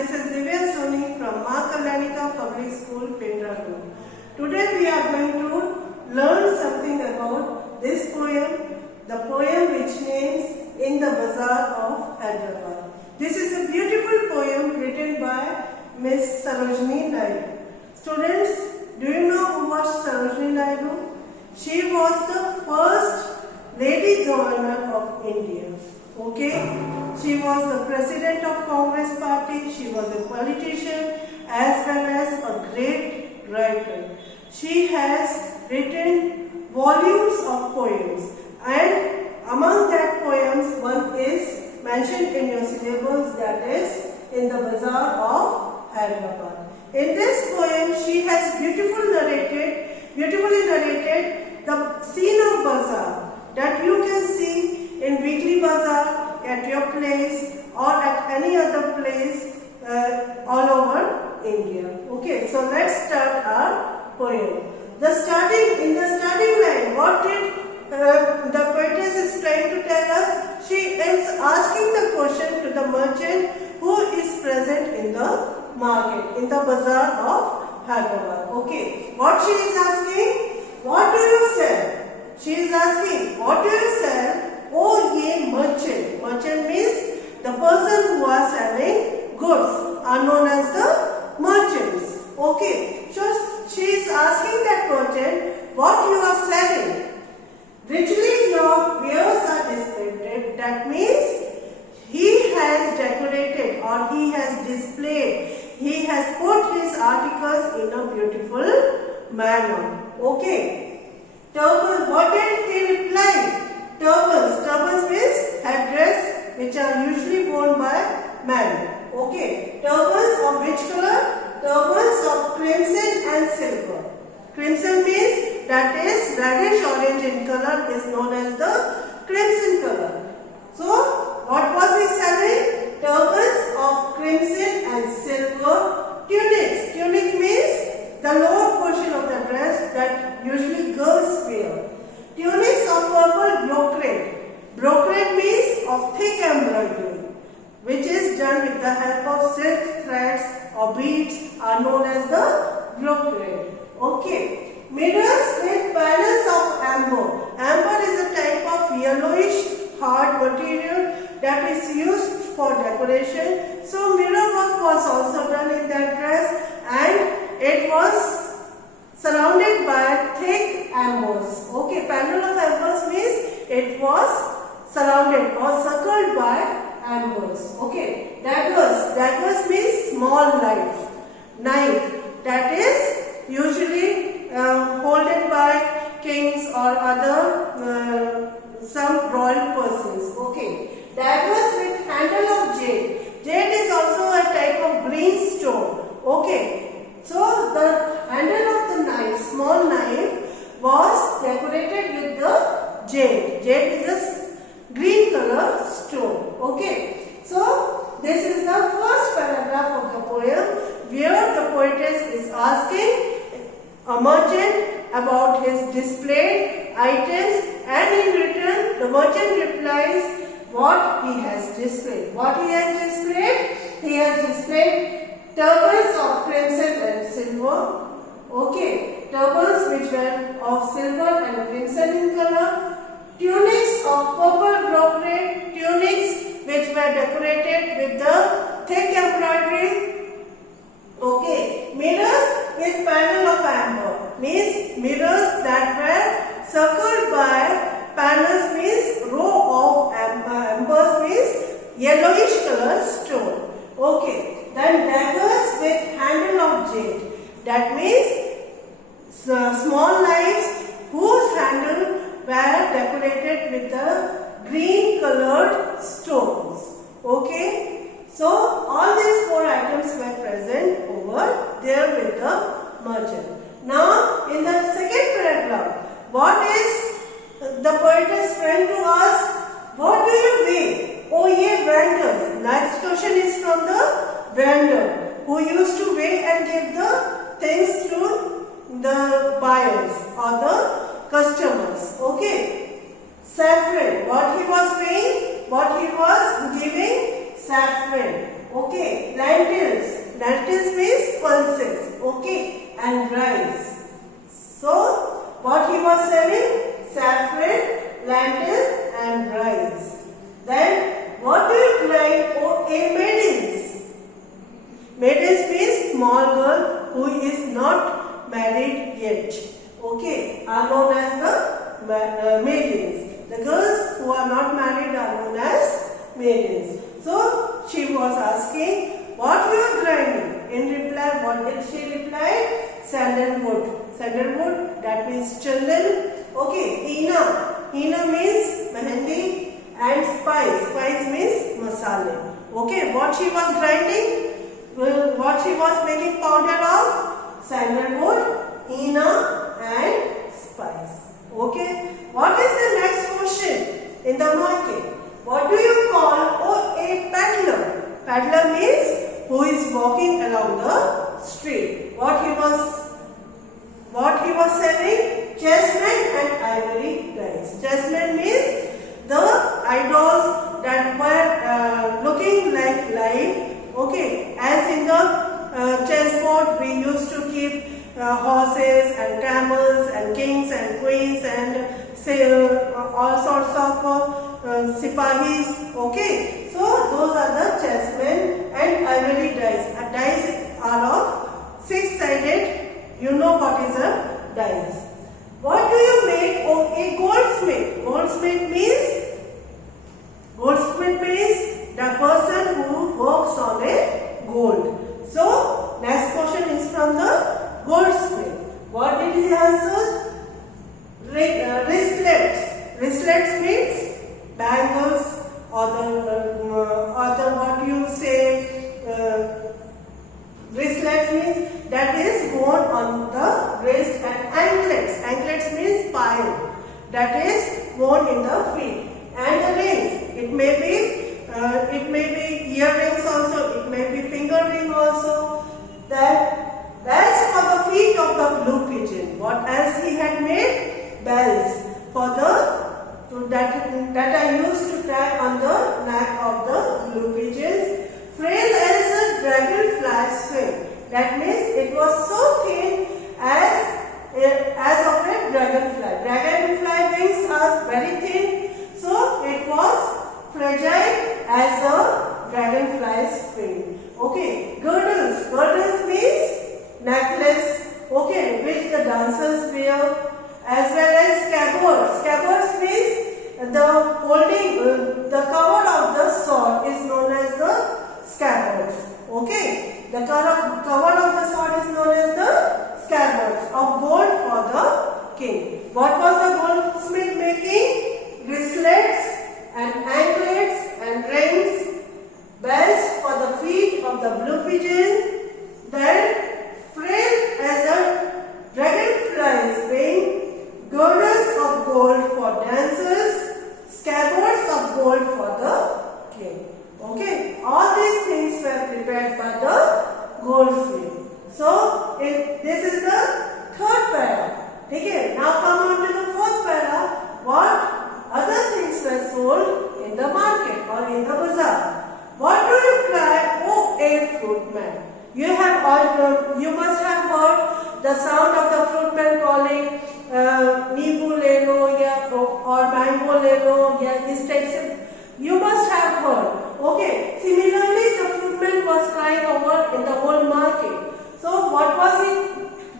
this is Divya Soni from Maa Kalyanika Public School, Pindra. Today we are going to learn something about this poem, the poem which names In the Bazaar of Hyderabad. This is a beautiful poem written by Miss Sarojini Naidu. Students, do you know who was Sarojini Naidu? She was the first lady governor of India. Okay, she was the president of Congress party, she was a politician as well as a great writer. She has written volumes of poems, and among that poems one is mentioned in your syllabus, that is In the Bazaar of Hyderabad. In this poem she has beautifully narrated the scene of bazaar that you can see in weekly bazaar, at your place or at any other place all over India. Okay, so let's start our poem. In the starting line, what did the poetess is trying to tell us? She is asking the question to the merchant who is present in the market, in the bazaar of Hyderabad. Okay, what she is asking? What do you sell? She is asking, what do you sell? Oh ye merchant. Merchant means the person who are selling goods are known as the merchants. Okay, so she is asking that merchant what you are selling. Richly your wares are displayed. That means he has decorated or he has displayed. He has put his articles in a beautiful manner. Okay. Turbans, what did he reply? Turbans. Turbans means headdress which are usually worn by men. Okay. Turbans of which color? Turbans of crimson and silver. Crimson means that is reddish orange in color, is known as the crimson color. So what was he selling? Turbans of crimson and silver. Tunics. Tunic means the lower portion of the dress that usually girls wear. Tunics of purple brocade. Brocade means of thick embroidery, which is done with the help of silk threads or beads, are known as the brocade. Okay. Mirrors with panels of amber. Amber is a type of yellowish hard material that is used for decoration. So mirror work was also done in that dress, and it was surrounded by thick ambers. Okay, panel of ambers means it was surrounded or circled by ambers. Okay, daggers. Daggers means small knife that is usually holded by kings or other some royal persons. Okay, daggers with handle of jade. Jade is also a type of green stone. Okay, so the handle of the knife, small knife, was decorated with the jade. Jade is a green color stone. Okay, so this is the first paragraph of the poem where the poetess is asking a merchant about his displayed items, and in return the merchant replies what he has displayed. What he has displayed? He has displayed turbans of crimson and silver. Okay, turbans which were of silver and crimson in color. Tunics of purple brocade. Tunics which were decorated with the thick embroidery. Okay, mirrors with panel of amber means mirrors that were circled by panels means row of ambers means yellowish color stone. Okay, then daggers with handle of jade. That means small knives whose handle were decorated with the green colored stones. Okay. So all these four items were present over there with the merchant. Now in the second paragraph, what is the poetess trying to ask? What do you weigh? Oh ye vendors. Next question is from the vendor who used to weigh and give the things to the buyers or the customers. Okay. Saffron. What he was weighing? What he was giving? saffron. Okay, lentils. Lentils means pulses. Okay, and rice. So, what he was selling? Saffron, lentils, and rice. Then, what do you grind? Oh, maidens. Maidens means small girl who is not married yet. Okay, are known as the maidens. The girls who are not married are known as maidens. So, she was asking, what were you grinding? In reply, what did she reply? Sandalwood. Sandalwood, that means chandan. Okay, henna. Henna means mehendi. And spice. Spice means masala. Okay, what she was grinding? What she was making powder of? Sandalwood, henna and spice. Okay, what is the next question in the market? What do you call a peddler? Peddler means who is walking along the street. What he was selling? Jasmine and ivory dice. Jasmine means the idols that were looking like life. Okay, as in the chessboard we used to keep horses and camels and kings and queens and say all sorts of sipahis. Okay, so those are the chessmen and ivory dice. Dice are of six-sided. You know what is a dice. What do you make of a goldsmith? Goldsmith means the person who works on a gold. So, next question is from the goldsmith. What did he answer? Wristlets. Wristlets means bangles or the what you say wristlets means that is worn on the wrist, and anklets. Anklets means pile that is worn in the feet. And the rings. It may be earrings also. It may be finger ring also. That bells for the feet of the blue pigeon. What else he had made? Bells for the that I used to tie on the neck of the blue pigeons. Frail as a dragonfly's wing. That means it was so thin as of a dragonfly. Dragonfly wings are very thin, so it was fragile as a dragonfly's wing. Okay, girdles. Girdles means necklace. Okay, which the dancers wear, as well as scabbards. Scabbards means the holding the cover of the sword is known as the scabbards. Okay, the cover of the sword is known as the scabbards of gold for the king. What was the goldsmith making? Wristlets and anklets and rings, bells for the feet of the blue pigeon, then frail as a dragonfly's wing, girdles of gold for dancers, scabbards of gold for the king. Okay, all these things were prepared by the goldsmith. So, this is the third para. Okay, now come on to the fourth para. What other things were sold in the market or in the bazaar? What do you cry, oh a fruitman? You must have heard the sound of the fruitman calling Nibu le lo or mango le lo, these types of, you must have heard. Okay, similarly the fruitman was crying over in the whole market. So what was he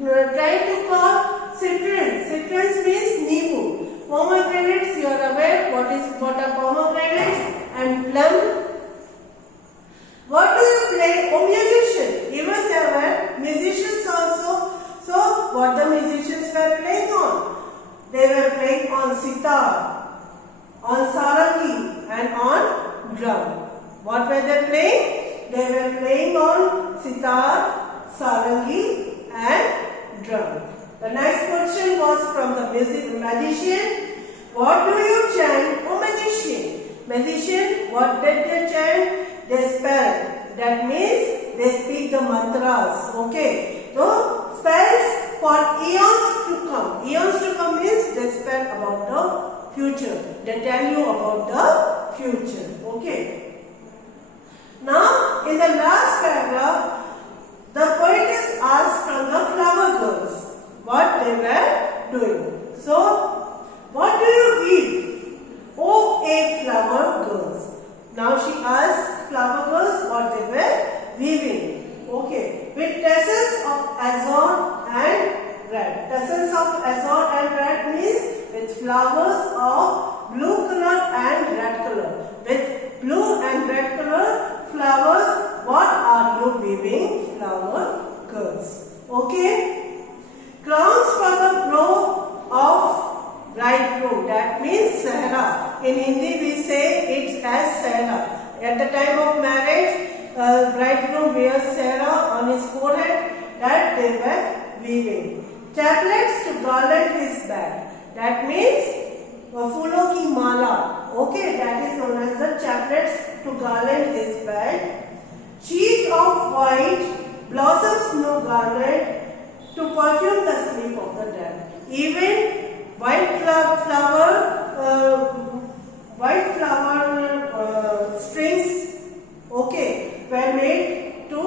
trying to call? Citrons. Citrons means Nibu. Pomegranates, you are aware what are pomegranates and plum. What do you play? Oh, musician. Even there were musicians also. So, what the musicians were playing on? They were playing on sitar, on sarangi and on drum. What were they playing? They were playing on sitar, sarangi and drum. The next question was from the magician. What do you chant, oh magician? Magician, what did they chant? They spell. That means they speak the mantras. Okay. So, spells for eons to come. Eons to come means they spell about the future. They tell you about the future. Okay. in the last paragraph, the poet is asked from the flower girls what they were doing. So, what do you weave? Oh, a flower girls. Now she asks flower girls what they were weaving. Okay, with tassels of azure and red. Tassels of azure and red means with flowers of blue color and red color. With blue and red color flowers, what are you weaving, flower girls? Okay. Crowns for the brow of bridegroom. That means sehra. In Hindi we say it as sehra. At the time of marriage, bridegroom wears sehra on his forehead. That they were weaving. Chaplets to garland his bag. That means फूलों की माला. Okay, that is known as the chaplets to garland his bed. Sheet of white blossoms no garland to perfume the sleep of the dead. Even white flower strings, okay, were made to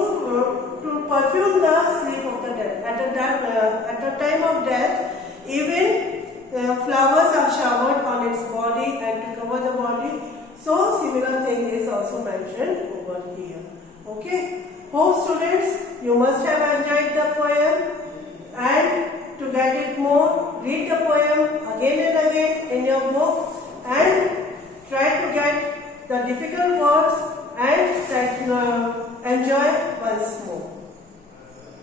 perfume the sleep of the dead. At the time of death, even flowers are showered on its body and to cover the body. So similar thing is also mentioned over here. Okay. Hope students, you must have enjoyed the poem, and to get it more, read the poem